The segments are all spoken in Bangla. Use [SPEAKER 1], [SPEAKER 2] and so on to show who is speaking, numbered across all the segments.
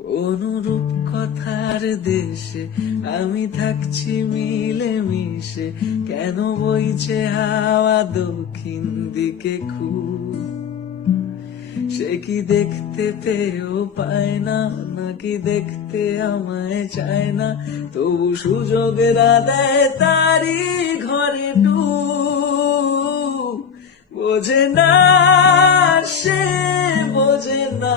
[SPEAKER 1] কোন রূপকথার দেশে আমি থাকছি মিলে মিশে। কেন বইছে হাওয়া দক্ষিণ দিকে খুব? সে কি দেখতে পেয়েও পায় না, নাকি দেখতে আমায় চায় না? তবু সুযোগেরা দেয় তারি ঘরে ডু বোঝে না, সে বোঝে না।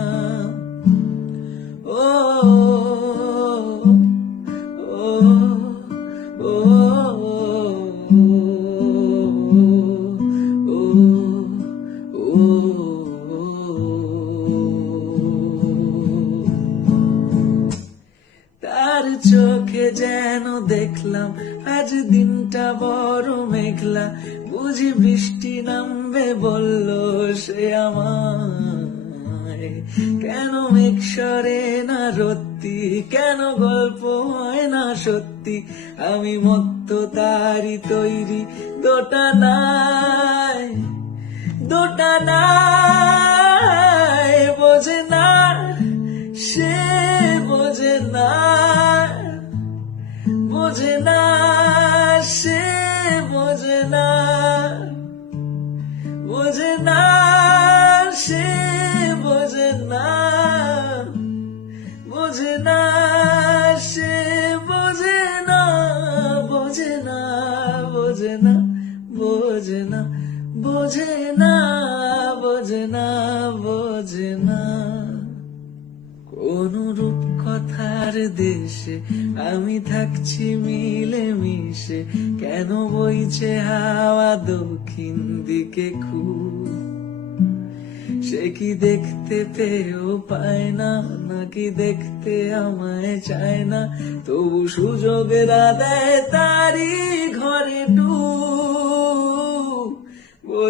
[SPEAKER 1] যেন দেখলাম, আজ দিনটা বড় মেঘলা। বুঝি বৃষ্টি নামবে বলল সে আমায়। কেন মেঘ সরে না রত্তি কেন গল্প হয় না সত্যি? আমি মত্ত তারি তৈরি, দোটা নাই দোটা নাই। বোঝে না বোঝে না বোঝে না বোঝে না বোঝে না। কোন রূপকথার দেশে আমি থাকছি মিলে মিশে, কেন বইছে হাওয়া দক্ষিণ দিকে খুব? সে কি দেখতে পেয়েও পায় না, নাকি দেখতে আমায় চায় না? তবু সুযোগেরা দেয় তারি